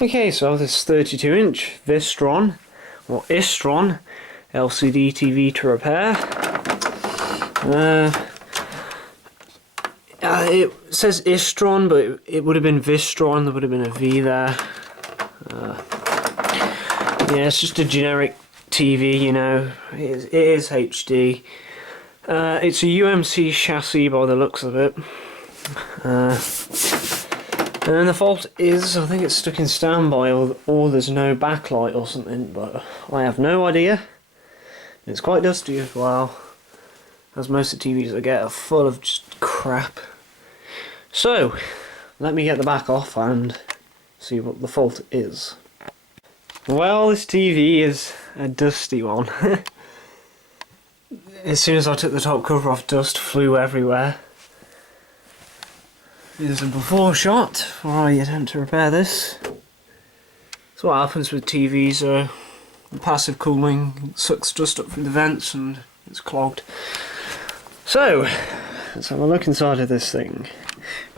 Okay, so this 32-inch Vistron, or Istron, LCD TV to repair. It says Istron, but it would have been Vistron, there would have been a V there. Yeah, it's just a generic TV, you know, it is HD. It's a UMC chassis by the looks of it. And the fault is, I think it's stuck in standby, or there's no backlight or something, but I have no idea. It's quite dusty as well, as most of the TVs I get are full of just crap. So, let me get the back off and see what the fault is. Well, this TV is a dusty one. As soon as I took the top cover off, dust flew everywhere. Here's a before shot before I attempt to repair this. That's what happens with TVs, passive cooling sucks dust up through the vents and it's clogged. So, let's have a look inside of this thing.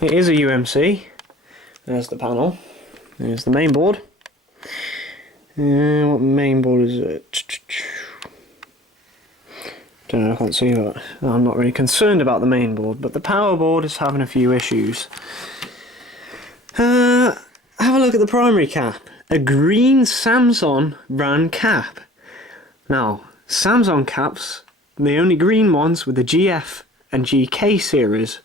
It is a UMC. There's the panel. There's the main board. What main board is it? Don't know, I can't see that. I'm not really concerned about the main board, but the power board is having a few issues. Have a look at the primary cap. A green Samsung brand cap. Now, Samsung caps, the only green ones with the GF and GK series.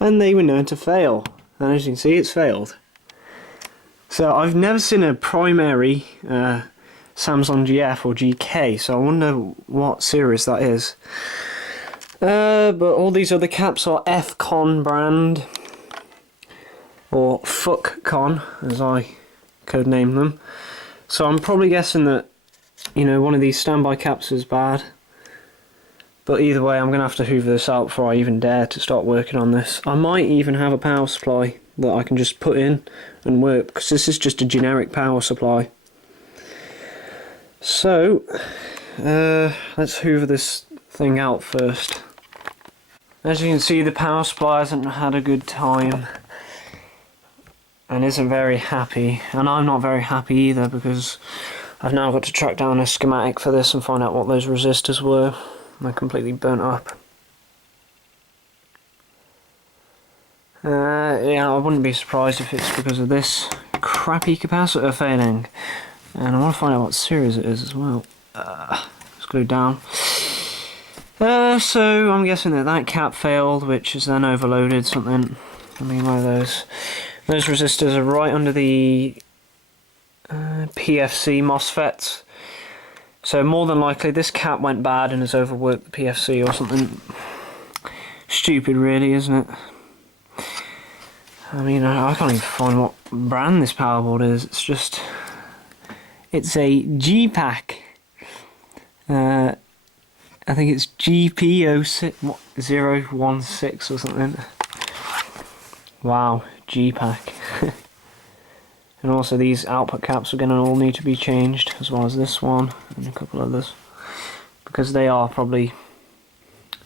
And they were known to fail. And as you can see, it's failed. So I've never seen a primary Samsung GF or GK, so I wonder what series that is. But all these other caps are F-Con brand, or Fuck-Con, as I codename them. So I'm probably guessing that, you know, one of these standby caps is bad. But either way, I'm going to have to hoover this out before I even dare to start working on this. I might even have a power supply that I can just put in and work, because this is just a generic power supply. So, let's hoover this thing out first. As you can see, the power supply hasn't had a good time and isn't very happy, and I'm not very happy either, because I've now got to track down a schematic for this and find out what those resistors were. They're completely burnt up. Yeah, I wouldn't be surprised if it's because of this crappy capacitor failing. And I want to find out what series it is as well. It's glued down. So I'm guessing that cap failed, which is then overloaded something. I mean, one of those resistors are right under the PFC MOSFETs. So more than likely this cap went bad and has overworked the PFC or something. Stupid really, isn't it? I mean, I can't even find what brand this power board is. It's just... It's a G-Pack. I think it's GP016 or something. Wow, G-Pack. And also these output caps are going to all need to be changed, as well as this one and a couple others, because they are probably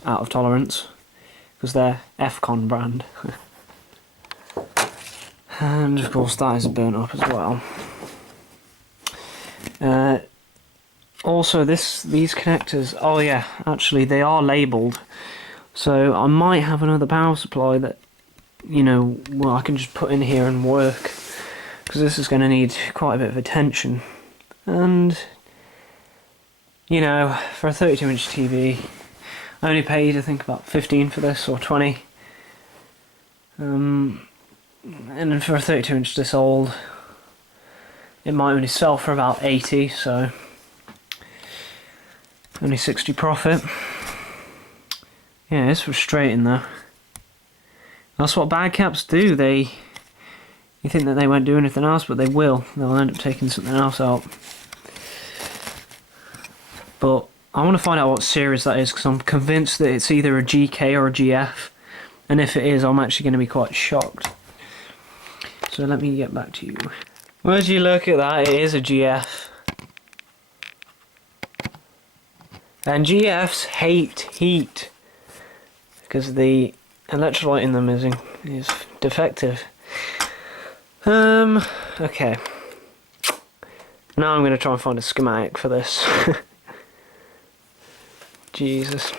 out of tolerance, because they're F-Con brand. And of course that is burnt up as well. Also these connectors, oh yeah, actually they are labelled, so I might have another power supply that, you know, well, I can just put in here and work, because this is going to need quite a bit of attention. And you know, for a 32-inch TV I only paid, I think, about 15 for this, or 20. And for a 32-inch this old, it might only sell for about 80, so only 60 profit. Yeah, it's frustrating though. That's what bad caps do. You think that they won't do anything else, but they will. They'll end up taking something else out. But I want to find out what series that is, because I'm convinced that it's either a GK or a GF. And if it is, I'm actually going to be quite shocked. So let me get back to you. Well, as you look at that, it is a GF. And GFs hate heat. because the electrolyte in them is defective. Okay. Now I'm going to try and find a schematic for this. Jesus.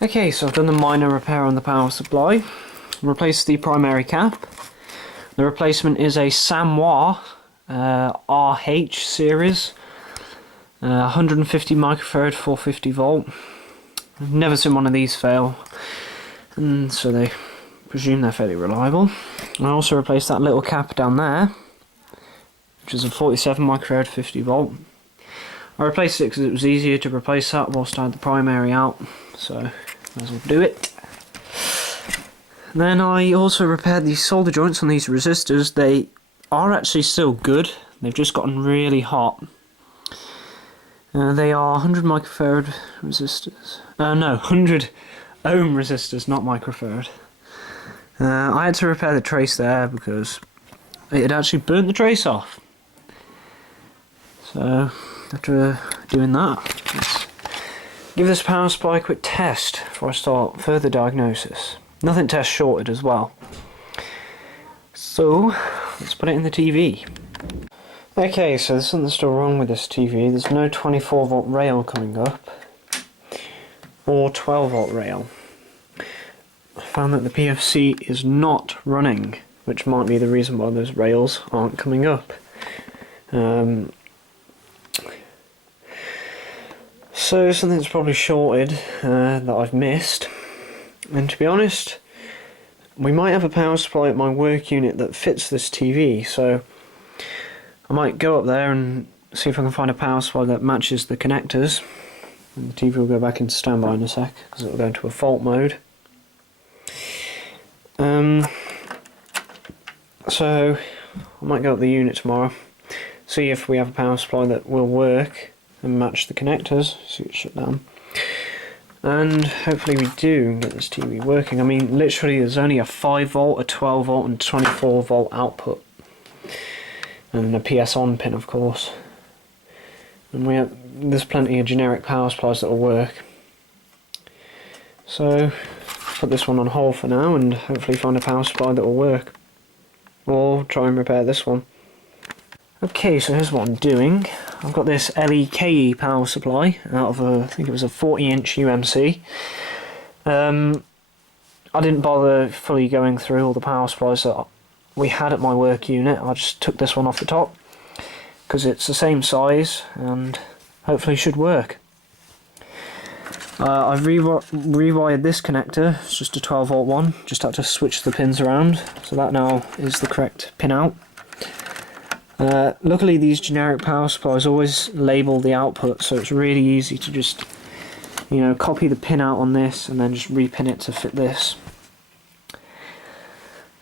Okay, so I've done the minor repair on the power supply. Replaced the primary cap. The replacement is a Samwa RH series. 150 microfarad, 450 volt. I've never seen one of these fail, and so they presume they're fairly reliable. I also replaced that little cap down there, which is a 47 microfarad, 50 volt. I replaced it because it was easier to replace that whilst I had the primary out, so might as well do it. Then I also repaired the solder joints on these resistors. They are actually still good, they've just gotten really hot. They are 100 microfarad resistors. No, 100 ohm resistors, not microfarad. I had to repair the trace there because it had actually burnt the trace off. So, after doing that, let's give this power supply a quick test before I start further diagnosis. Nothing test shorted as well. So, let's put it in the TV. Okay, so there's something still wrong with this TV. There's no 24 volt rail coming up, or 12 volt rail. I found that the PFC is not running, which might be the reason why those rails aren't coming up. So something's probably shorted that I've missed, and to be honest, we might have a power supply at my work unit that fits this TV, so I might go up there and see if I can find a power supply that matches the connectors. And the TV will go back into standby in a sec because it will go into a fault mode. So I might go up the unit tomorrow, see if we have a power supply that will work and match the connectors, see it shut down. And hopefully we do get this TV working. I mean, literally there's only a 5 volt, a 12 volt and 24 volt output. And a PS on pin, of course. And there's plenty of generic power supplies that will work. So, put this one on hold for now and hopefully find a power supply that will work. Or try and repair this one. Okay, so here's what I'm doing. I've got this LEKE power supply out of I think it was a 40-inch UMC. I didn't bother fully going through all the power supplies that we had at my work unit. I just took this one off the top because it's the same size and hopefully should work. I've rewired this connector. It's just a 12 volt one, just had to switch the pins around, so that now is the correct pin out. Luckily these generic power supplies always label the output, so it's really easy to just, you know, copy the pin out on this and then just repin it to fit this.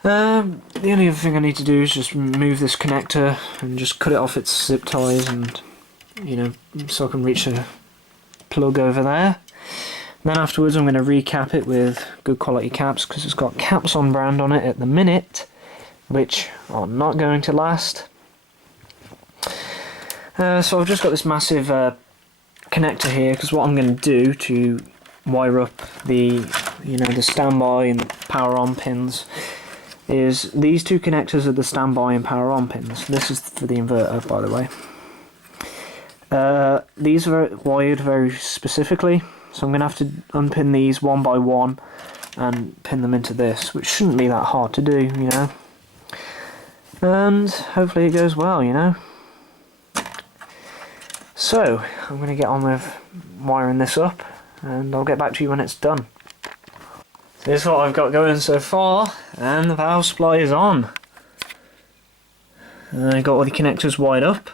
The only other thing I need to do is just remove this connector and just cut it off its zip ties, and you know, so I can reach a plug over there. Then afterwards I'm going to recap it with good quality caps because it's got caps on brand on it at the minute, which are not going to last. So I've just got this massive connector here because what I'm going to do to wire up the, you know, the standby and the power on pins is these two connectors are the standby and power on pins. This is for the inverter, by the way. These are wired very specifically, so I'm going to have to unpin these one by one and pin them into this, which shouldn't be that hard to do, you know. And hopefully it goes well, you know. So, I'm going to get on with wiring this up, and I'll get back to you when it's done. So this is what I've got going so far, and the power supply is on. I've got all the connectors wired up,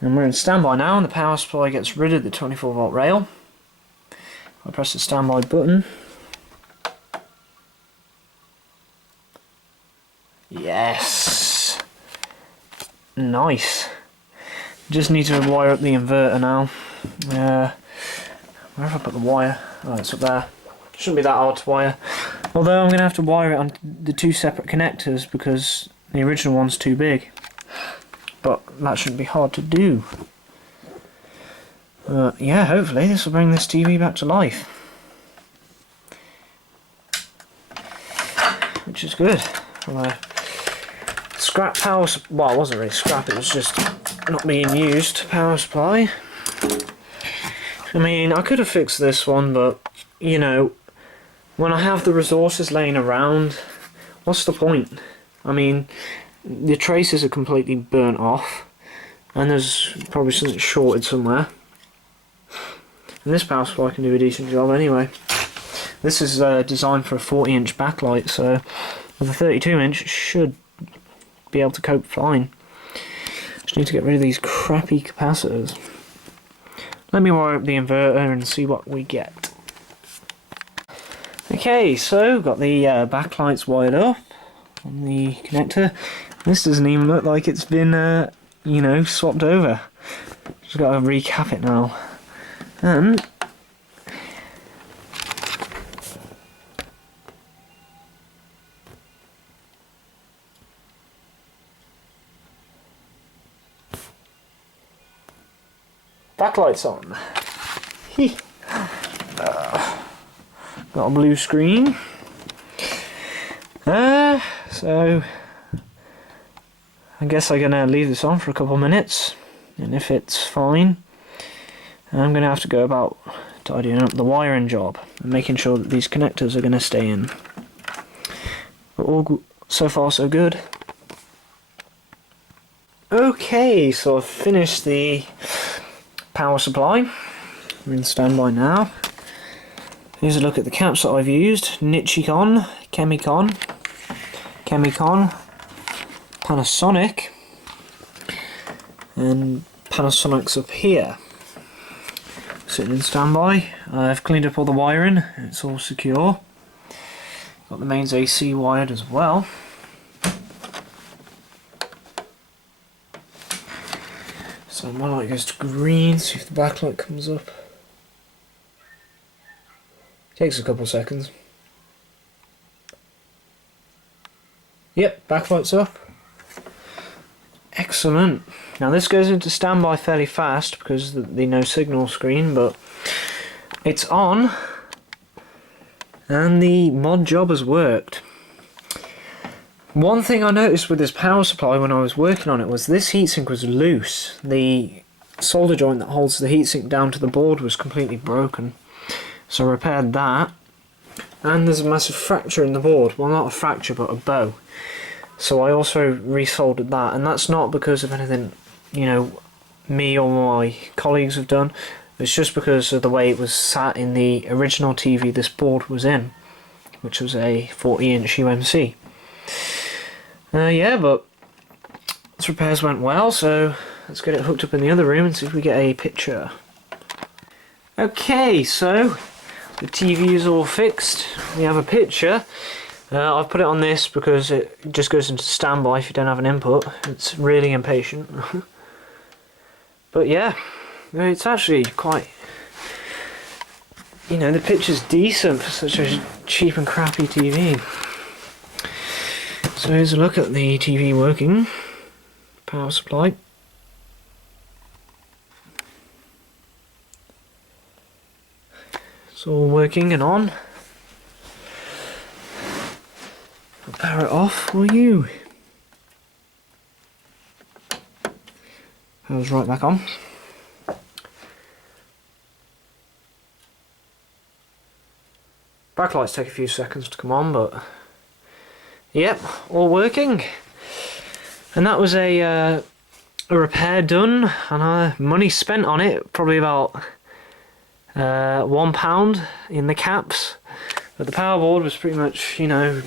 and we're in standby now, and the power supply gets rid of the 24 volt rail. I press the standby button. Yes! Nice! Just need to wire up the inverter now. Where have I put the wire? Oh, it's up there. Shouldn't be that hard to wire. Although I'm going to have to wire it on the two separate connectors because the original one's too big. But that shouldn't be hard to do. Yeah, hopefully this will bring this TV back to life. which is good. Scrap power, well, it wasn't really scrap, it was just not being used power supply. I mean, I could have fixed this one, but, you know, when I have the resources laying around, what's the point? I mean, the traces are completely burnt off, and there's probably something shorted somewhere. And this power supply can do a decent job anyway. This is designed for a 40-inch backlight, so with a 32-inch it should be able to cope fine. Just need to get rid of these crappy capacitors. Let me wire up the inverter and see what we get. Okay, so got the backlights wired up on the connector. This doesn't even look like it's been, you know, swapped over. Just got to recap it now. And backlight's on. Got a blue screen. So I guess I'm gonna leave this on for a couple of minutes, and if it's fine, I'm gonna have to go about tidying up the wiring job and making sure that these connectors are gonna stay in. But all so far so good. Okay, so I've finished the power supply. We're in standby now. Here's a look at the caps that I've used. Nichicon, Chemicon, Panasonic, and Panasonic's up here. Sitting in standby. I've cleaned up all the wiring, it's all secure. Got the mains AC wired as well. So my light goes to green, see if the backlight comes up. Takes a couple seconds. Yep, backlight's up. Excellent. Now this goes into standby fairly fast because of the no signal screen, but it's on and the mod job has worked. One thing I noticed with this power supply when I was working on it was this heatsink was loose. The solder joint that holds the heatsink down to the board was completely broken. So I repaired that, and there's a massive fracture in the board. Well, not a fracture, but a bow. So I also resoldered that, and that's not because of anything, you know, me or my colleagues have done. It's just because of the way it was sat in the original TV this board was in, which was a 40-inch UMC. Yeah, but this repairs went well, so let's get it hooked up in the other room and see if we get a picture. Okay, so the TV is all fixed. We have a picture. I've put it on this because it just goes into standby if you don't have an input. It's really impatient. But yeah, it's actually quite, you know, the picture's decent for such a cheap and crappy TV. So here's a look at the TV working. Power supply. It's all working and on. I'll power it off for you. Power's right back on. Backlights take a few seconds to come on, but yep, all working. And that was a repair done, and money spent on it, probably about £1 in the caps. But the power board was pretty much, you know,